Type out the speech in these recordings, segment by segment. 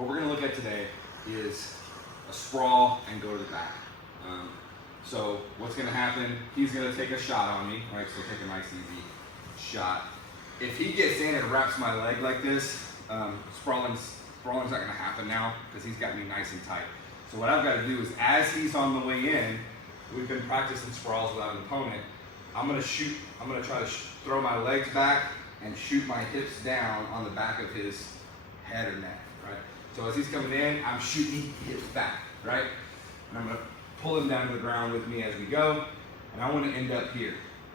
what we're gonna look at today is a sprawl and go to the back. So what's gonna happen, he's gonna take a shot on me, right? So take a nice easy shot. If he gets in and wraps my leg like this, sprawling's not gonna happen now because he's got me nice and tight. So what I've gotta do is as he's on the way in, we've been practicing sprawls without an opponent, I'm gonna try to throw my legs back and shoot my hips down on the back of his head or neck, right? So as he's coming in, I'm shooting hips back, right? And I'm gonna pull him down to the ground with me as we go, and I wanna end up here.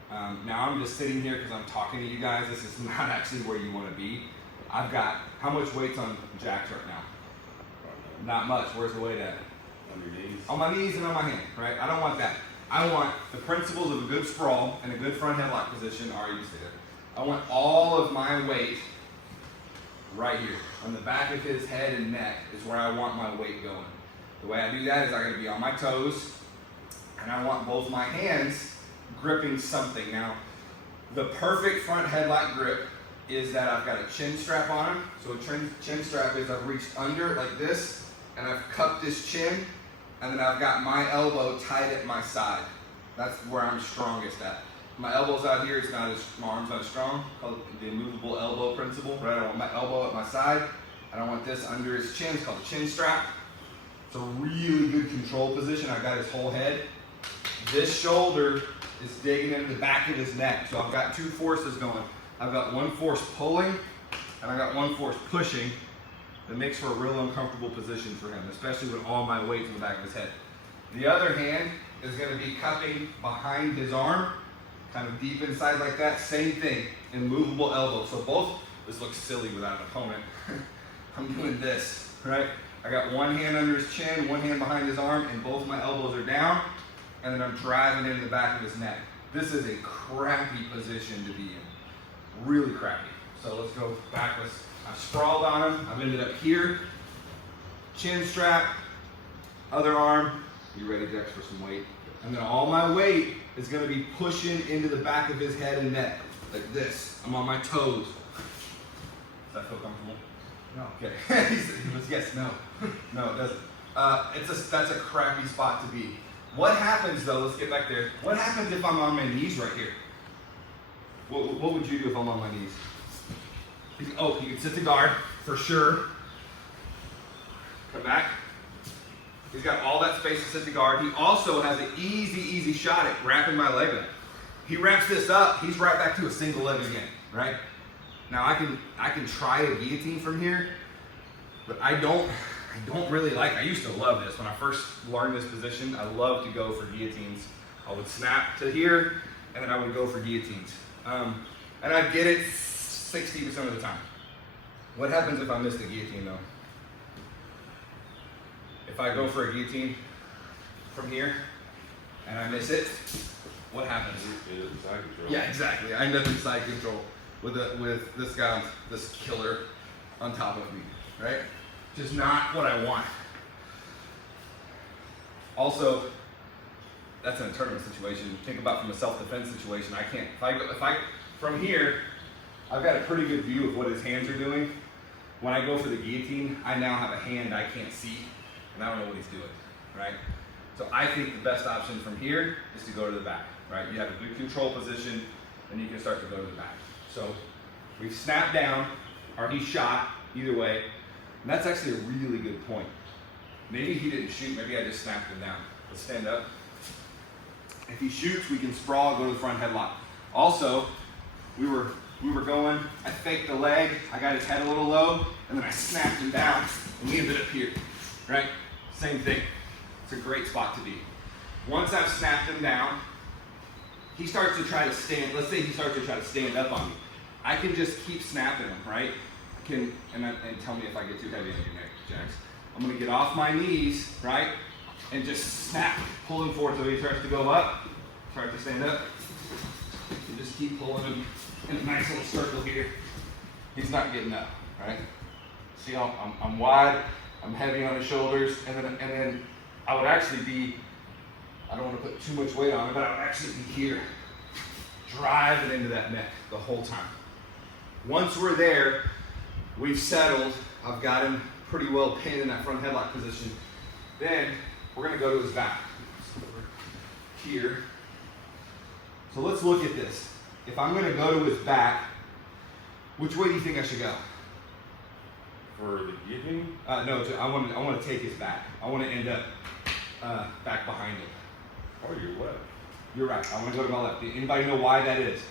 Now I'm just sitting here because I'm talking to you guys. This is not actually where you wanna be. I've got, how much weight's on Jack's right now? Not much. Where's the weight at? On your knees. On my knees and on my hand, right? I don't want that. I want the principles of a good sprawl and a good front headlock position are you stay there. I want all of my weight right here. On the back of his head and neck is where I want my weight going. The way I do that is I gotta be on my toes, and I want both my hands gripping something. Now, the perfect front headlock grip is that I've got a chin strap on him. So a chin strap is I've reached under like this, and I've cupped his chin, and then I've got my elbow tight at my side. That's where I'm strongest at. My elbow's out here, my arm's not as strong, called the immovable elbow principle, right? I want my elbow at my side, and I want this under his chin, it's called a chin strap. It's a really good control position. I've got his whole head. This shoulder is digging into the back of his neck. So I've got two forces going. I've got one force pulling, and I've got one force pushing. That makes for a real uncomfortable position for him, especially with all my weight's in the back of his head. The other hand is gonna be cupping behind his arm, kind of deep inside like that. Same thing, immovable elbow. So both, this looks silly without an opponent. I'm doing this, right? I got one hand under his chin, one hand behind his arm, and both my elbows are down, and then I'm driving into the back of his neck. This is a crappy position to be in, really crappy. So let's go backwards. I've sprawled on him, I've ended up here, chin strap, other arm, you ready, Dex, for some weight? And then all my weight is gonna be pushing into the back of his head and neck, like this. I'm on my toes. Does that feel comfortable? No, okay. He goes, yes, no. No, it doesn't. That's a crappy spot to be. What happens though, let's get back there. What happens if I'm on my knees right here? What would you do if I'm on my knees? Oh, you can sit to guard, for sure. Come back. He's got all that space to sit to guard. He also has an easy shot at wrapping my leg up. He wraps this up, he's right back to a single leg again, right? Now I can try a guillotine from here, but I don't really like, I used to love this. When I first learned this position, I loved to go for guillotines. I would snap to here, and then I would go for guillotines. And I'd get it 60% of the time. What happens if I miss the guillotine though? If I go for a guillotine from here and I miss it, what happens? Side control. Yeah, exactly. I end up in side control with this guy, this killer on top of me, right? Just not what I want. Also, that's in a tournament situation. Think about from a self-defense situation. I can't, if I from here, I've got a pretty good view of what his hands are doing. When I go for the guillotine, I now have a hand I can't see, and I don't know what he's doing, right? So I think the best option from here is to go to the back, right? You have a good control position, and you can start to go to the back. So we've snapped down, or he shot, either way, and that's actually a really good point. Maybe he didn't shoot, maybe I just snapped him down. Let's stand up. If he shoots, we can sprawl, go to the front headlock. Also, we were going, I faked the leg, I got his head a little low, and then I snapped him down, and we ended up here, right? Same thing. It's a great spot to be. Once I've snapped him down, he starts to try to stand, let's say he starts to try to stand up on me. I can just keep snapping him, right? And tell me if I get too heavy on your neck, Jax. I'm gonna get off my knees, right? And just snap, pull him forward so he starts to go up, starts to stand up. You just keep pulling him in a nice little circle here. He's not getting up, right? See how I'm wide, I'm heavy on his shoulders, and then I would actually be, I don't want to put too much weight on it, but I would actually be here, driving into that neck the whole time. Once we're there, we've settled, I've got him pretty well pinned in that front headlock position. Then we're gonna go to his back. Here. So let's look at this. If I'm gonna go to his back, which way do you think I should go? For the guillotine? No, I want to take his back. I want to end up back behind him. Oh, you're left. You're right. I want to go to my left. Anybody know why that is?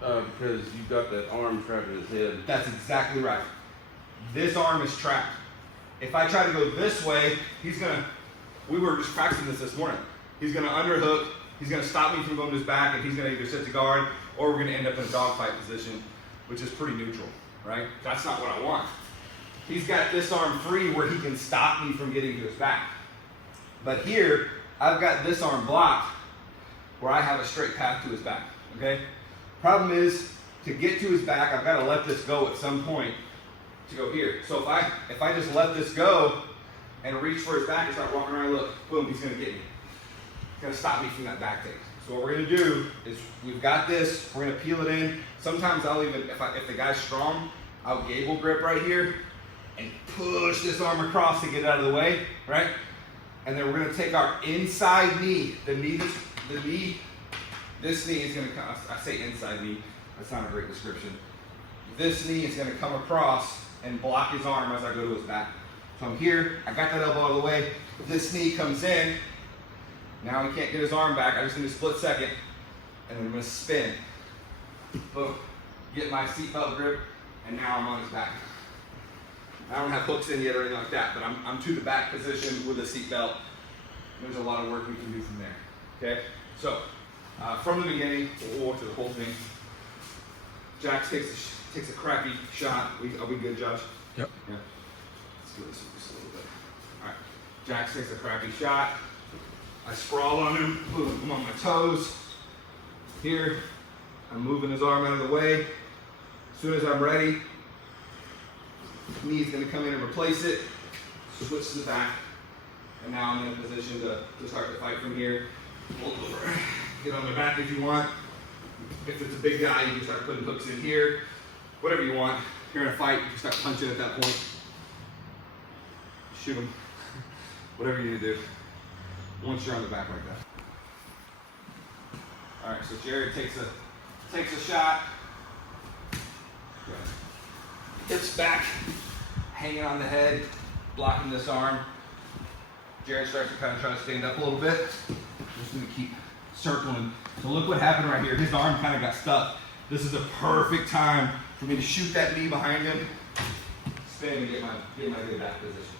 Because you got that arm trapped in his head. That's exactly right. This arm is trapped. If I try to go this way, he's gonna. We were just practicing this morning. He's gonna underhook. He's gonna stop me from going to his back, and he's gonna either sit to guard, or we're gonna end up in a dogfight position, which is pretty neutral, right? That's not what I want. He's got this arm free where he can stop me from getting to his back. But here, I've got this arm blocked where I have a straight path to his back, okay? Problem is, to get to his back, I've got to let this go at some point to go here. So if I just let this go and reach for his back and start walking around, look, boom, he's gonna get me. He's gonna stop me from that back take. So what we're gonna do is, we've got this, we're gonna peel it in. Sometimes I'll even, if the guy's strong, I'll gable grip right here and push this arm across to get it out of the way, right? And then we're gonna take our inside knee, this knee is gonna come, I say inside knee, that's not a great description. This knee is gonna come across and block his arm as I go to his back. So I'm here, I got that elbow out of the way, this knee comes in, now he can't get his arm back, I just need a split second, and then I'm gonna spin. Boom, get my seatbelt grip, and now I'm on his back. I don't have hooks in yet or anything like that, but I'm to the back position with a seatbelt. There's a lot of work we can do from there, okay? So, from the beginning, we'll walk to the whole thing. Jax takes a crappy shot. Are we good, Josh? Yep. Yeah. Let's do this just a little bit. All right. Jax takes a crappy shot. I sprawl on him. Boom, I'm on my toes. Here, I'm moving his arm out of the way. As soon as I'm ready, knee's gonna come in and replace it. Switch to the back. And now I'm in a position to start the fight from here. Hold over. Get on the back if you want. If it's a big guy, you can start putting hooks in here. Whatever you want. If you're in a fight, you can start punching at that point. Shoot him. Whatever you need to do. Once you're on the back like that. All right, so Jared takes a shot. Hips back, hanging on the head, blocking this arm. Jared starts to kind of try to stand up a little bit. I'm just gonna keep circling. So look what happened right here. His arm kind of got stuck. This is a perfect time for me to shoot that knee behind him, spin and get my good back position.